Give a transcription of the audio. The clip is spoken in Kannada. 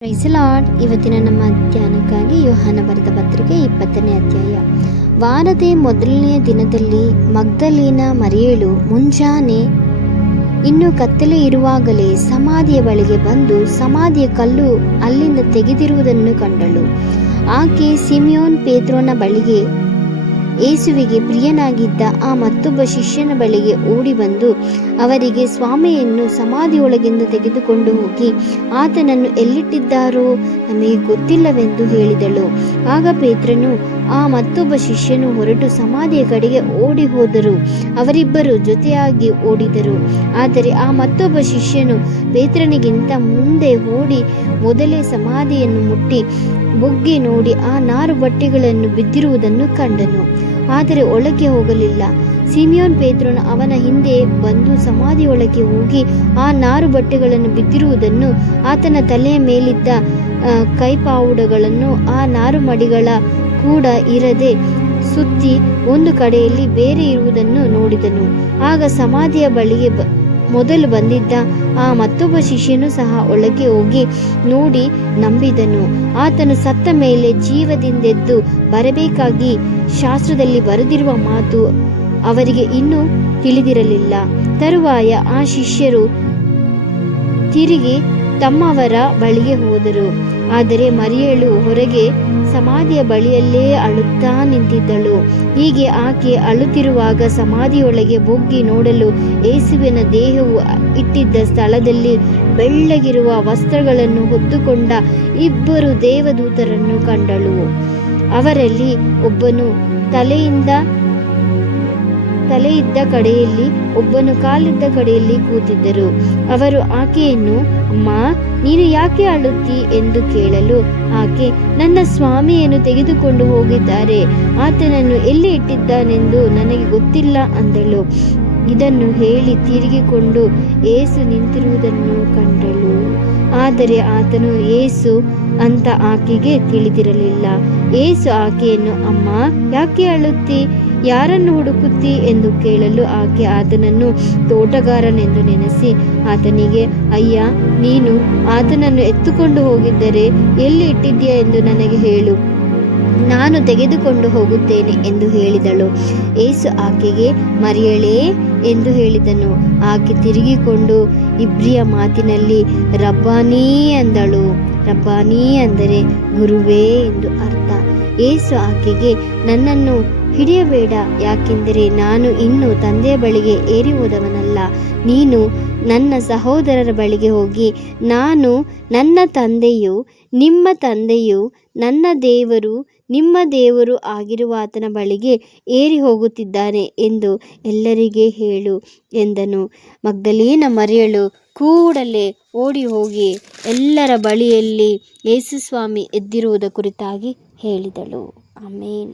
Price lord. ಇವತ್ತಿನ ನಮ್ಮ ಧ್ಯಾನಕ್ಕಾಗಿ ಯೋಹಾನ ಬರೆದ ಪತ್ರಿಕೆ 20ನೇ ಅಧ್ಯಾಯ. ವಾರದ ಮೊದಲನೆಯ ದಿನದಲ್ಲಿ ಮಗ್ದಲೇನ ಮರಿಯಳು ಮುಂಜಾನೆ ಇನ್ನು ಕತ್ತಲೆ ಇರುವಾಗಲೇ ಸಮಾಧಿಯ ಬಳಿಗೆ ಬಂದು ಸಮಾಧಿಯ ಕಲ್ಲು ಅಲ್ಲಿಂದ ತೆಗೆದಿರುವುದನ್ನು ಕಂಡಳು. ಆಕೆ ಸಿಮಿಯೋನ್ ಪೇತ್ರನ ಬಳಿಗೆ, ಯೇಸುವಿಗೆ ಪ್ರಿಯನಾಗಿದ್ದ ಆ ಮತ್ತೊಬ್ಬ ಶಿಷ್ಯನ ಬಳಿಗೆ ಓಡಿ ಬಂದು ಅವರಿಗೆ, ಸ್ವಾಮಿಯನ್ನು ಸಮಾಧಿಯೊಳಗಿಂದ ತೆಗೆದುಕೊಂಡು ಹೋಗಿ ಆತನನ್ನು ಎಲ್ಲಿಟ್ಟಿದ್ದಾರೋ ನಮಗೆ ಗೊತ್ತಿಲ್ಲವೆಂದು ಹೇಳಿದಳು. ಆಗ ಪೇತ್ರನು ಆ ಮತ್ತೊಬ್ಬ ಶಿಷ್ಯನು ಹೊರಟು ಸಮಾಧಿಯ ಕಡೆಗೆ ಓಡಿ ಹೋದರು. ಅವರಿಬ್ಬರು ಜೊತೆಯಾಗಿ ಓಡಿದರು. ಆದರೆ ಆ ಮತ್ತೊಬ್ಬ ಶಿಷ್ಯನು ಪೇತ್ರನಿಗಿಂತ ಮುಂದೆ ಓಡಿ ಮೊದಲೇ ಸಮಾಧಿಯನ್ನು ಮುಟ್ಟಿ ಬೊಗ್ಗಿ ನೋಡಿ ಆ ನಾರು ಬಟ್ಟೆಗಳನ್ನು ಬಿದ್ದಿರುವುದನ್ನು ಕಂಡನು, ಆದರೆ ಒಳಗೆ ಹೋಗಲಿಲ್ಲ. ಸಿಮಿಯೋನ್ ಪೇತ್ರನು ಅವನ ಹಿಂದೆ ಬಂದು ಸಮಾಧಿಯೊಳಗೆ ಹೋಗಿ ಆ ನಾರು ಬಟ್ಟೆಗಳನ್ನು ಬಿದ್ದಿರುವುದನ್ನು, ಆತನ ತಲೆಯ ಮೇಲಿದ್ದ ಕೈಪಾವುಡಗಳನ್ನು ಆ ನಾರು ಮಡಿಗಳ ಕೂಡ ಇರದೆ ಸುತ್ತಿ ಒಂದು ಕಡೆಯಲ್ಲಿ ಬೇರೆ ಇರುವುದನ್ನು ನೋಡಿದನು. ಆಗ ಸಮಾಧಿಯ ಬಳಿಗೆ ಮೊದಲು ಬಂದಿದ್ದ ಆ ಮತ್ತೊಬ್ಬ ಶಿಷ್ಯನು ಸಹ ಒಳಗೆ ಹೋಗಿ ನೋಡಿ ನಂಬಿದನು. ಆತನು ಸತ್ತ ಮೇಲೆ ಜೀವದಿಂದೆದ್ದು ಬರಬೇಕಾಗಿ ಶಾಸ್ತ್ರದಲ್ಲಿ ಬರೆದಿರುವ ಮಾತು ಅವರಿಗೆ ಇನ್ನೂ ತಿಳಿದಿರಲಿಲ್ಲ. ತರುವಾಯ ಆ ಶಿಷ್ಯರು ತಿರುಗಿ ತಮ್ಮವರ ಬಳಿಗೆ ಹೋದರು. ಆದರೆ ಮರಿಯಳು ಹೊರಗೆ ಸಮಾಧಿಯ ಬಳಿಯಲ್ಲೇ ಅಳುತ್ತಾ ನಿಂತಿದ್ದಳು. ಹೀಗೆ ಆಕೆ ಅಳುತ್ತಿರುವಾಗ ಸಮಾಧಿಯೊಳಗೆ ಬೊಗ್ಗಿ ನೋಡಲು ಯೇಸುವಿನ ದೇಹವು ಇಟ್ಟಿದ್ದ ಸ್ಥಳದಲ್ಲಿ ಬೆಳ್ಳಗಿರುವ ವಸ್ತ್ರಗಳನ್ನು ಹೊತ್ತುಕೊಂಡ ಇಬ್ಬರು ದೇವದೂತರನ್ನು ಕಂಡಳು. ಅವರಲ್ಲಿ ಒಬ್ಬನು ತಲೆಯಿದ್ದ ಕಡೆಯಲ್ಲಿ, ಒಬ್ಬನು ಕಾಲಿದ್ದ ಕಡೆಯಲ್ಲಿ ಕೂತಿದ್ದರು. ಅವರು ಆಕೆಯನ್ನು, ಅಮ್ಮ, ನೀನು ಯಾಕೆ ಅಳುತ್ತಿ ಎಂದು ಕೇಳಲು ಆಕೆ, ನನ್ನ ಸ್ವಾಮಿಯನ್ನು ತೆಗೆದುಕೊಂಡು ಹೋಗಿದ್ದಾರೆ, ಆತನನ್ನು ಎಲ್ಲಿ ಇಟ್ಟಿದ್ದಾನೆಂದು ನನಗೆ ಗೊತ್ತಿಲ್ಲ ಅಂದಳು. ಇದನ್ನು ಹೇಳಿ ತಿರುಗಿಕೊಂಡು ಯೇಸು ನಿಂತಿರುವುದನ್ನು ಕಂಡಳು. ಆದರೆ ಆತನು ಯೇಸು ಅಂತ ಆಕೆಗೆ ತಿಳಿದಿರಲಿಲ್ಲ. ಯೇಸು ಆಕೆಯನ್ನು, ಅಮ್ಮ, ಯಾಕೆ ಅಳುತ್ತಿ? ಯಾರನ್ನು ಹುಡುಕುತ್ತಿ ಎಂದು ಕೇಳಲು ಆಕೆ ಆತನನ್ನು ತೋಟಗಾರನೆಂದು ನೆನೆಸಿ ಆತನಿಗೆ, ಅಯ್ಯ, ನೀನು ಆತನನ್ನು ಎತ್ತುಕೊಂಡು ಹೋಗಿದ್ದರೆ ಎಲ್ಲಿ ಇಟ್ಟಿದ್ದೀಯಾ ಎಂದು ನನಗೆ ಹೇಳು, ನಾನು ತೆಗೆದುಕೊಂಡು ಹೋಗುತ್ತೇನೆ ಎಂದು ಹೇಳಿದಳು. ಯೇಸು ಆಕೆಗೆ, ಮರಿಯಳೇ ಎಂದು ಹೇಳಿದನು. ಆಕೆ ತಿರುಗಿಕೊಂಡು ಇಬ್ರಿಯ ಮಾತಿನಲ್ಲಿ ರಬ್ಬಾನಿ ಅಂದಳು. ರಬ್ಬಾನಿ ಅಂದರೆ ಗುರುವೇ ಎಂದು ಅರ್ಥ. ಯೇಸು ಆಕೆಗೆ, ನನ್ನನ್ನು ಹಿಡಿಯಬೇಡ, ಯಾಕೆಂದರೆ ನಾನು ಇನ್ನೂ ತಂದೆಯ ಬಳಿಗೆ ಏರಿ ಹೋದವನಲ್ಲ. ನೀನು ನನ್ನ ಸಹೋದರರ ಬಳಿಗೆ ಹೋಗಿ, ನಾನು ನನ್ನ ತಂದೆಯು ನಿಮ್ಮ ತಂದೆಯು, ನನ್ನ ದೇವರು ನಿಮ್ಮ ದೇವರು ಆಗಿರುವ ಆತನ ಬಳಿಗೆ ಏರಿ ಹೋಗುತ್ತಿದ್ದಾನೆ ಎಂದು ಎಲ್ಲರಿಗೆ ಹೇಳು ಎಂದನು. ಮಗ್ದಲೇನ ಮರಿಯಳು ಕೂಡಲೇ ಓಡಿ ಹೋಗಿ ಎಲ್ಲರ ಬಳಿಯಲ್ಲಿ ಯೇಸು ಸ್ವಾಮಿ ಎದ್ದಿರುವುದ ಕುರಿತಾಗಿ ಹೇಳಿದಳು. ಆಮೇನ್.